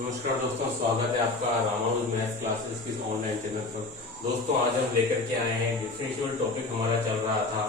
नमस्कार दोस्तों, स्वागत है आपका रामानुज मैथ्स क्लासेस की ऑनलाइन चैनल पर। दोस्तों आज हम लेकर के आए हैं डिफरेंशियल टॉपिक हमारा चल रहा था,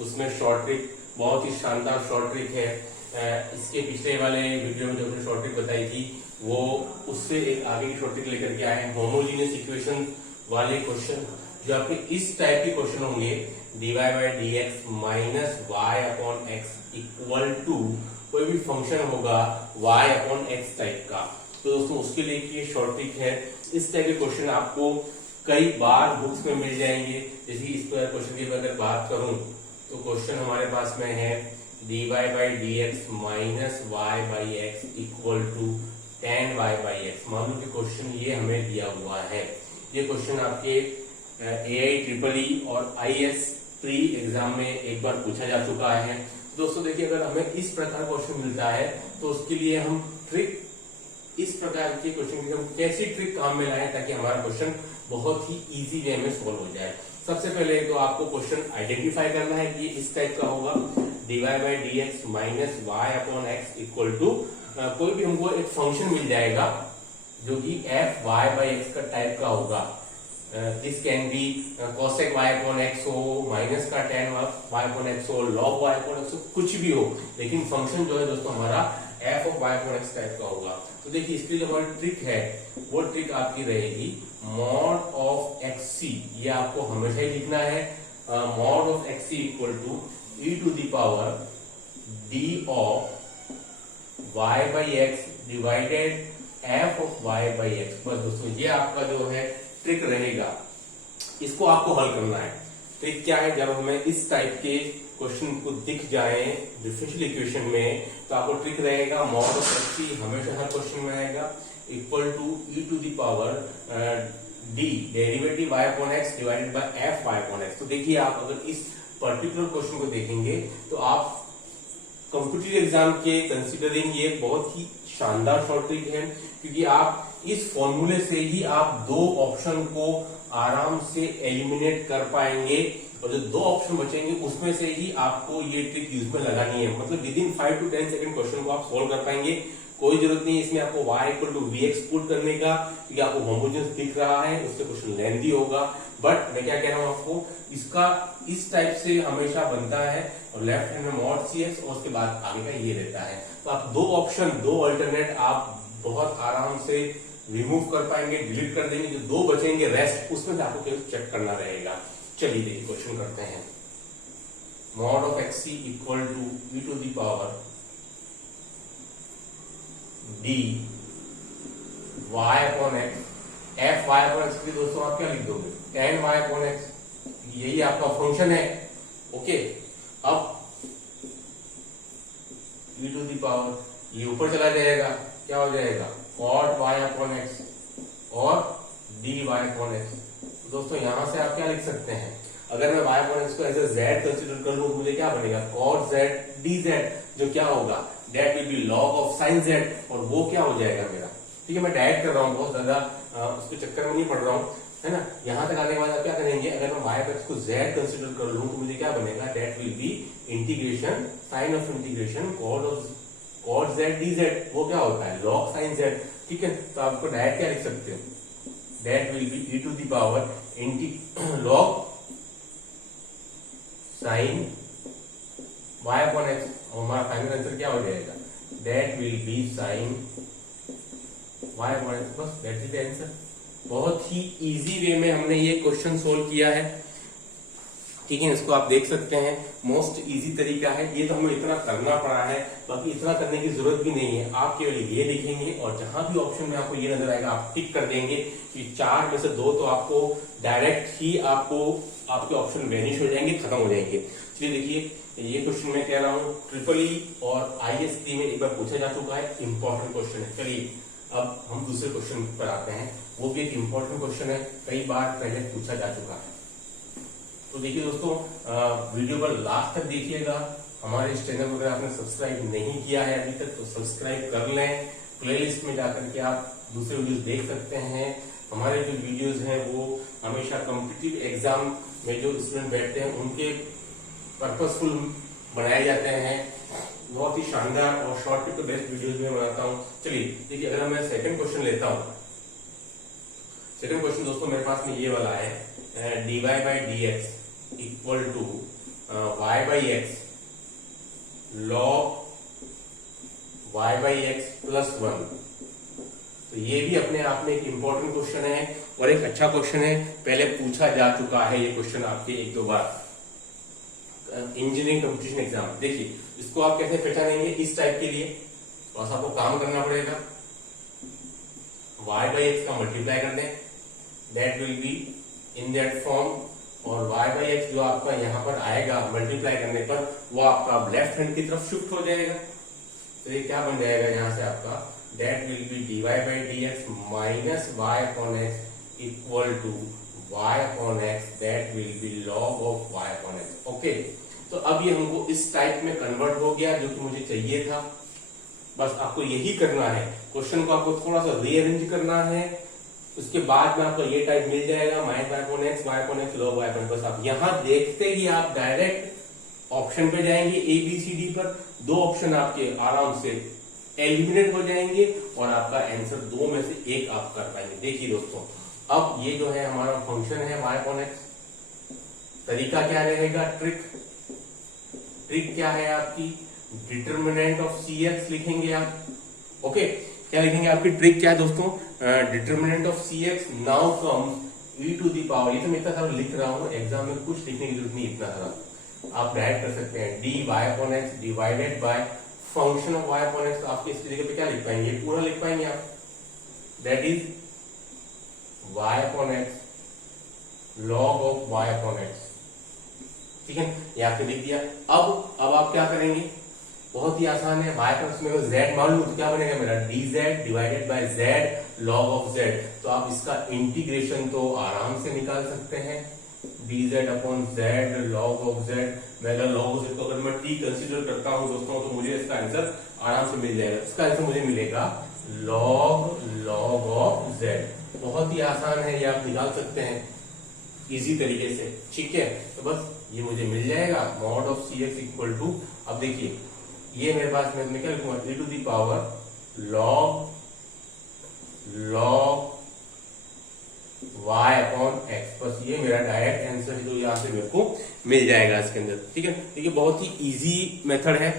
उसमें शॉर्ट ट्रिक बहुत ही शानदार शॉर्ट ट्रिक है। इसके पिछले वाले वीडियो में जो हमने शॉर्ट ट्रिक बताई थी वो उससे एक आगे की शॉर्ट ट्रिक लेकर के आए हैं। होमोजीनियस इक्वेशन वाले क्वेश्चन जो आपके इस टाइप के क्वेश्चन होंगे, dy by d x minus y upon x equal to कोई भी फंक्शन होगा y अपॉन एक्स टाइप का। तो दोस्तों उसके लिए ये शॉर्ट ट्रिक है। इस टाइप के क्वेश्चन आपको कई बार बुक्स में मिल जाएंगे। जैसे इस पर क्वेश्चन की अगर बात करूं तो क्वेश्चन हमारे पास में है dy by d x minus y by x equal to tan y by x. मान लो कि क्वेश्चन ये हमें दिया हुआ है। ये क्वेश्चन आपके AIEEE और IS प्री एग्जाम में एक बार पूछा जा चुका है। दोस्तों देखिए, अगर हमें इस प्रकार क्वेश्चन मिलता है तो उसके लिए हम ट्रिक, इस प्रकार के क्वेश्चन की हम कैसी ट्रिक काम में लाएं ताकि हमारा क्वेश्चन बहुत ही इजी वे में सॉल्व हो जाए। सबसे पहले तो आपको क्वेश्चन आइडेंटिफाई करना है कि इस टाइप का होगा dy by d x minus y upon x equal to कोई भी हमको एक फंक्शन मिल जाएगा जो कि f y बाई एक्स का टाइप का होगा। This can be cosec y upon x हो, माइनस का tan y अपॉन एक्स हो, log y अपॉन एक्स हो, कुछ भी हो, लेकिन फंक्शन जो है दोस्तों हमारा f of y upon x type का होगा। तो देखिए इसकी जो हमारी ट्रिक है वो ट्रिक आपकी रहेगी मॉड ऑफ एक्स सी। ये आपको हमेशा ही लिखना है। Mod of x c equal to e to the power d of y by x divided f of y by x. बस दोस्तों ये आपका जो है ट्रिक रहेगा। इसको आपको हल करना है। ट्रिक क्या है, जब हमें इस टाइप के क्वेश्चन को दिख जाए डिफरेंशियल इक्वेशन में तो आपको ट्रिक रहेगा मॉड ऑफ एक्स सी हमेशा हर क्वेश्चन में आएगा equal to e to the power d derivative y upon x divided by f y upon x. तो देखिए आप अगर इस पर्टिकुलर क्वेश्चन को देखेंगे तो आप कॉम्पिटिटिव एग्जाम के कंसीडरिंग ये बहुत ही शानदार शॉर्ट ट्रिक है, क्योंकि आप इस फॉर्मूले से ही आप दो ऑप्शन को आराम से एलिमिनेट कर पाएंगे और जो दो ऑप्शन बचेंगे उसमें से ही आपको ये ट्रिक यूज में लगानी है। मतलब with in 5 to 10 second question को आप सोल्व कर पाएंगे। कोई जरूरत नहीं है इसमें आपको y equal to vx put करने का, क्योंकि आपको होमोजेनियस दिख रहा है, उससे क्वेश्चन लेंथी होगा। बट मैं क्या कह रहा हूं आपको, इसका इस टाइप से हमेशा बनता है और लेफ्ट हैंड में मॉड cx और उसके बाद आगे का ये रहता है। तो आप दो ऑप्शन, दो अल्टरनेट आप बहुत आराम से रिमूव कर पाएंगे, डिलीट कर देंगे। जो दो बचेंगे रेस्ट उसमें से आपको केवल चेक करना रहेगा। चलिए देखिए क्वेश्चन करते हैं। Mod of x c equal to e to the power d y upon x, f y upon x के लिए दोस्तों आप क्या लिख दोगे, tan y अपॉन एक्स, यही आपका फंक्शन है। ओके, अब e टू द पावर ये ऊपर चला जाएगा, क्या हो जाएगा cot y अपॉन एक्स और dy अपॉन एक्स। दोस्तों यहां से आप क्या लिख सकते हैं, अगर मैं y अपॉन एक्स को एज ए z कंसीडर कर लूं तो मुझे क्या बनेगा cot z dz, जो क्या होगा that will be log of sin z, और वो क्या हो जाएगा मेरा। ठीक है, मैं डायरेक्ट कर रहा हूँ, बहुत ज्यादा उसके चक्कर में नहीं पड़ रहा हूँ, है ना। यहां तक आने के बाद आप क्या करेंगे, अगर मैं y अपॉन एक्स को z कंसीडर कर लूं तो मुझे क्या बनेगा that will be integration sine of integration cot z dz, वो क्या होता है log sin z। ठीक है, तो आपको डायरेक्ट क्या लिख सकते हो, that will be e to the power log sin y upon x, और हमारा फाइनल आंसर क्या हो जाएगा that will be sin y upon x। बस दैट इज द आंसर। बहुत ही इजी वे में हमने ये क्वेश्चन सोल्व किया है। ठीक है, इसको आप देख सकते हैं, मोस्ट इजी तरीका है। ये तो हमें इतना करना पड़ा है, बाकी इतना करने की जरूरत भी नहीं है। आप केवल ये लिखेंगे और जहां भी ऑप्शन में आपको ये नजर आएगा आप टिक कर देंगे कि 4 में से 2 तो आपको डायरेक्ट ही आपको आपके ऑप्शन वेनिश हो जाएंगे, खत्म हो जाएंगे। चलिए देखिए, ये क्वेश्चन मैं कह रहा हूँ EEE और IS3 में एक बार पूछा जा चुका है, इंपॉर्टेंट क्वेश्चन है। चलिए अब हम दूसरे क्वेश्चन पर आते हैं, वो भी एक इंपॉर्टेंट क्वेश्चन है, कई बार पहले पूछा जा चुका है। तो देखिए दोस्तों, वीडियो पर लास्ट तक देखिएगा। हमारे इस चैनल को अगर आपने सब्सक्राइब नहीं किया है अभी तक तो सब्सक्राइब कर लें। प्लेलिस्ट में जाकर के आप दूसरे वीडियोस देख सकते हैं। हमारे जो वीडियोस हैं वो हमेशा कॉम्पिटिटिव एग्जाम में जो स्टूडेंट बैठते हैं उनके पर्पसफुल बनाए जाते हैं। बहुत ही शानदार और शॉर्ट टिप तो बेस्ट वीडियोस में बनाता हूँ। चलिए देखिए, अगर मैं सेकंड क्वेश्चन लेता हूँ, सेकंड क्वेश्चन दोस्तों मेरे पास में ये वाला है, dy by d x equal to y by x log y by x plus 1। तो ये भी अपने आप में एक इंपॉर्टेंट क्वेश्चन है और एक अच्छा क्वेश्चन है। पहले पूछा जा चुका है ये क्वेश्चन आपके एक दो बार इंजीनियरिंग कंपटीशन एग्जाम। देखिए इसको आप कैसे पहचानेंगे, इस टाइप के लिए बस आपको काम करना पड़ेगा, y बाई एक्स का मल्टीप्लाई कर दें, that will be in that form, और y बाई एक्स जो आपका यहाँ पर आएगा मल्टीप्लाई करने पर वो आपका लेफ्ट हैंड की तरफ शिफ्ट हो जाएगा। तो ये क्या बन जाएगा यहाँ से आपका, that will be dy by d x minus y upon x equal to y upon x, that will be log of y upon x. Okay, तो अब ये हमको इस टाइप में कन्वर्ट हो गया जो कि मुझे चाहिए था। बस आपको यही करना है, क्वेश्चन को आपको थोड़ा सा रीअरेंज करना है, उसके बाद में आपको ये टाइप मिल जाएगा, minus y upon x log y upon. बस आप यहाँ देखते ही आप डायरेक्ट ऑप्शन पे जाएंगे ए बी सी डी पर, दो ऑप्शन आपके आराम से एलिमिनेट हो जाएंगे और आपका आंसर दो में से एक आप कर पाएंगे। देखिए दोस्तों, अब ये जो है हमारा फंक्शन है y अपॉन एक्स, तरीका क्या रहेगा, ट्रिक क्या है आपकी, डिटर्मिनेंट ऑफ सी एक्स लिखेंगे आप। ओके, क्या लिखेंगे, आपकी ट्रिक क्या है दोस्तों, determinant of c x now comes e to the power. ये तो मैं इतना सारा लिख रहा हूँ, एग्जाम में कुछ लिखने की जरूरत नहीं, इतना सारा आप डायरेक्ट कर सकते हैं, d y upon x divided by function of y upon x. आपके इस जगह पे क्या लिख पाएंगे, पूरा लिख पाएंगे आप, that is y upon x log of y upon x. ठीक है, ये आपने लिख दिया। अब आप क्या करेंगे, बहुत ही आसान है, y पर उसमें z मान लूं तो क्या बनेगा मेरा, dz divided by z log of z। तो आप इसका इंटीग्रेशन तो आराम से निकाल सकते हैं, dz upon z log of z। मैं अगर log ऑफ z को अगर मैं t कंसीडर करता हूं दोस्तों तो मुझे इसका आंसर आराम से मिल जाएगा। इसका आंसर मुझे मिलेगा log ऑफ z। बहुत ही आसान है, ये आप निकाल सकते हैं इजी तरीके से। ठीक है, तो बस ये मुझे मिल जाएगा, mod of c x equal to, अब देखिए ये मेरे पास में क्या लिखूंगा, e to the power log y upon x. बस ये मेरा डायरेक्ट आंसर है जो यहाँ से मेरे को मिल जाएगा इसके अंदर। ठीक है, देखिए बहुत ही इजी मेथड है।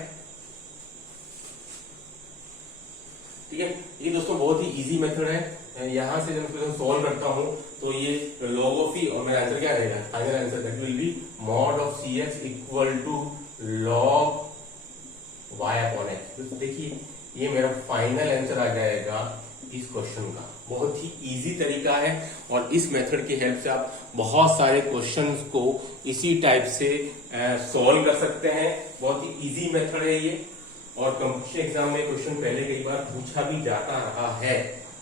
ठीक है, ये दोस्तों बहुत ही इजी मेथड है। यहाँ से जब मैं सॉल्व करता हूँ तो ये log ऑफ ई, और मेरा आंसर क्या रहेगा, final answer that will be mod of c x equal to log y upon x. तो देखिए ये मेरा फाइनल आंसर आ जाएगा इस क्वेश्चन का। बहुत ही इजी तरीका है और इस मेथड की हेल्प से आप बहुत सारे क्वेश्चंस को इसी टाइप से सॉल्व कर सकते हैं। बहुत ही इजी मेथड है ये, और कंपटीशन एग्जाम में क्वेश्चन पहले कई बार पूछा भी जाता रहा है।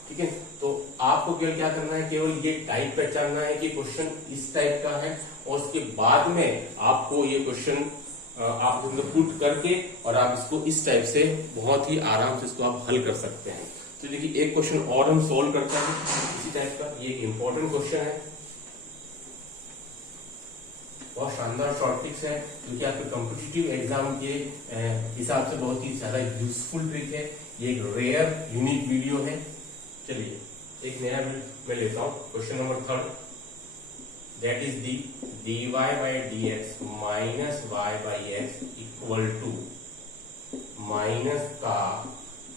ठीक है, तो आपको केवल क्या करना है, केवल ये टाइप पहचानना है कि क्वेश्चन इस टाइप का है, और उसके बाद में आपको ये क्वेश्चन आप पुट करके और आप इसको इस टाइप से बहुत ही आराम से इसको आप हल कर सकते हैं। तो देखिए एक क्वेश्चन और हम सॉल्व करते हैं इसी टाइप का। ये इंपॉर्टेंट क्वेश्चन है, बहुत शानदार शॉर्ट ट्रिक्स है, क्योंकि आपके कॉम्पिटिटिव एग्जाम के हिसाब से बहुत ही ज्यादा यूजफुल ट्रिक है। ये एक रेयर यूनिक वीडियो है। चलिए एक नया मैं लेता हूँ, question number 3, that is the dy by d x minus y by x equal to minus का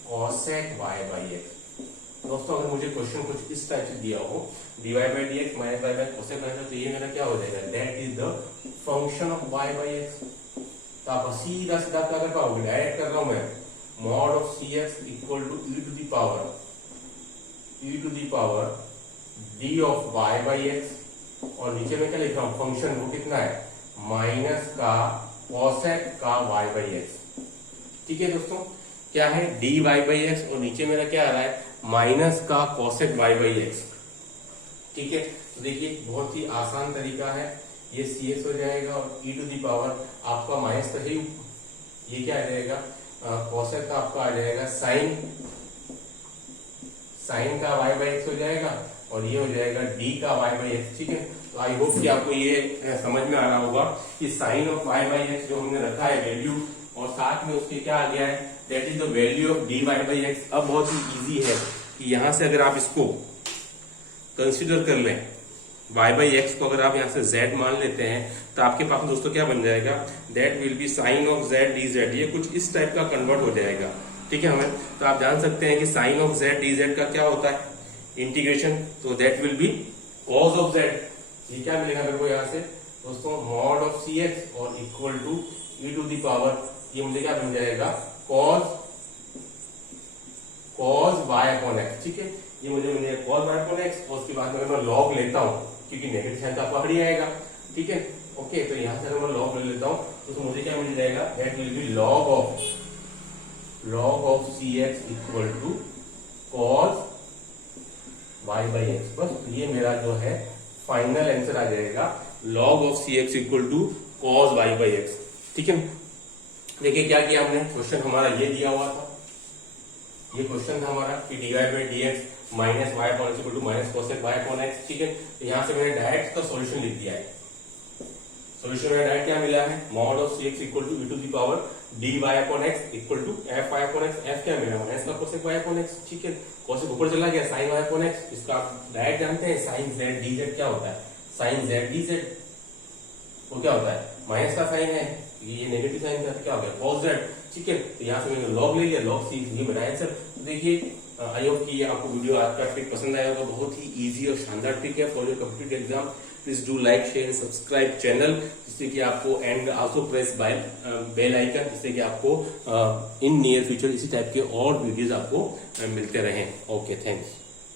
कॉसेक y बाई एक्स। दोस्तों अगर मुझे क्वेश्चन कुछ इस टाइप से दिया हो, dy by d x minus y by cosec y, तो ये मेरा क्या हो जाएगा, that is the function of y by x. तो आप सीधा सीधा क्या कर पाओगे, डायरेक्ट कर रहा हूं मैं, mod of c x equal to e to the power d of y by x, और नीचे में क्या लिख रहा हूं, फंक्शन वो कितना है, माइनस का कॉसेक का y बाई एक्स। ठीक है दोस्तों, क्या है dy बाई एक्स, और नीचे मेरा क्या आ रहा है, माइनस का कॉसेक y बाई एक्स। ठीक है, तो देखिए बहुत ही आसान तरीका है, ये सी एक्स हो जाएगा और ई टू दी पावर आपका माइनस तो है, ये क्या आ जाएगा, कॉसेक का आपका आ जाएगा साइन का y बाई एक्स हो जाएगा, और ये हो जाएगा d का y बाई एक्स। ठीक है, तो आई होप कि आपको ये समझ में आ रहा होगा कि sine of y by x जो हमने रखा है वैल्यू, और साथ में उसके क्या आ गया है, that is the value of dy by x. अब बहुत ही इजी है कि यहां से अगर आप इसको कंसिडर कर लें, y बाई एक्स को अगर आप यहाँ से z मान लेते हैं तो आपके पास दोस्तों क्या बन जाएगा, that will be sine of z dz। ये कुछ इस टाइप का कन्वर्ट हो जाएगा, ठीक है हमें। तो आप जान सकते हैं कि साइन ऑफ z dz का क्या होता है, इंटीग्रेशन, तो that will be cos of z। ये क्या मिलेगा मेरे को यहाँ से दोस्तों, मॉड ऑफ cx और equal to e to the power, ये मुझे क्या बन जाएगा, cos y अपॉन x, ठीक है। ये मुझे मिल जाएगा cos y अपॉन x, और उसके बाद अगर मैं log लेता हूँ, क्योंकि नेगेटिव साइन तो आपका हट ही आएगा, ठीक है। ओके, तो यहां से अगर मैं log ले लेता हूँ तो मुझे क्या मिल जाएगा, that will be log of cx equal to cos y by x. बस ये मेरा जो है फाइनल आंसर आ जाएगा, log of cx equal to cos y by x, ठीक है। देखिए क्या किया हमने, क्वेश्चन हमारा ये दिया हुआ था, ये क्वेश्चन था हमारा कि dy by dx minus y upon x equal to minus cosec y upon x, ठीक है। तो यहाँ से मैंने डायरेक्ट का सॉल्यूशन लिख दिया है। सॉल्यूशन में डायरेक्ट क्या मिला है, mod of cx equal to e to the power dy upon x equal to f y upon x. f क्या मिला, माइनस का कोसेक y अपॉन एक्स, ठीक है। कोसेक ऊपर चला गया, sin y अपॉन एक्स, इसका आप डायरेक्ट जानते हैं sin z dz क्या होता है, sin z dz वो क्या होता है, माइनस का साइन है, ये नेगेटिव साइन का क्या हो गया, cos z, ठीक है। तो यहाँ से मैंने log ले लिया, log c, ये मेरा आंसर। तो देखिए आई होप कि आपको वीडियो आज का ट्रिक पसंद आया होगा, बहुत ही इजी और शानदार ट्रिक है for your competitive exam. Please do like share subscribe channel, जिससे कि आपको and also press bell icon, जिससे कि आपको इन नियर फ्यूचर इसी टाइप के और वीडियोस आपको मिलते रहें। Okay, thanks.